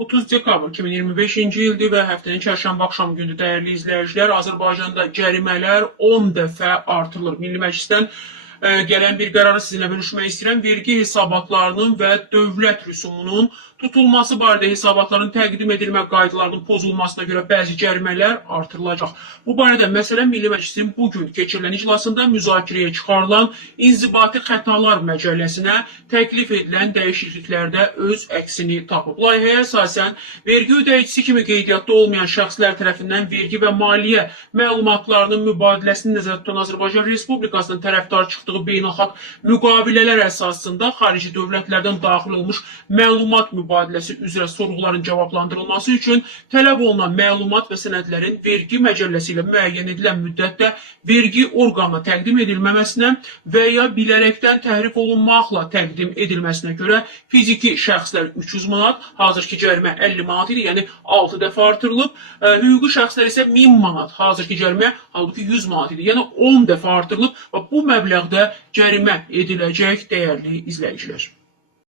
30 dekabr 2025-ci ildir və həftənin çərşənbə axşamı gündür. Dəyərli izləyicilər, Azərbaycanda cərimələr 10 dəfə artırılır. Milli Məclisdən gələn bir qərarı sizinlə bölüşmək istəyirəm. Vergi hesabatlarının və dövlət rüsumunun tutulması barədə hesabatların təqdim edilmə qaydalarının pozulmasına görə bəzi cərimələr artırılacaq. Bu barədə məsələn Milli Məclisin bugün keçirilən iclasında müzakirəyə çıxarılan İnzibati Xətalar Məcəlləsinə təklif edilən dəyişikliklərdə öz əksini tapıb. Layihəyə əsasən vergi ödəyicisi kimi qeydiyyatda olmayan şəxslər tərəfindən vergi və maliyyə məlumatlarının mübadiləsini nəzərdə tutan Azərbaycan Respublikasının tərəfdarı çıxdığı beynəlxalq müqavilələr əsasında xarici dövlətlərdən daxil olmuş məlumat mübadiləsi üzrə sorğuların cavablandırılması üçün tələb olunan məlumat və sənədlərin vergi məcəlləsi ilə müəyyən edilən müddətdə vergi orqanına təqdim edilməməsinə və ya bilərəkdən təhrif olunmaqla təqdim edilməsinə görə fiziki şəxslər 300 manat, hazırki cərimə 50 manat idi, yəni 6 dəfə artırılıb, hüquqi şəxslər isə 1000 manat, hazırki cərimə halbuki 100 manat idi, yəni 10 dəfə artırılıb və bu məbləğdə cərimə ediləcək dəyərli izləyicilər.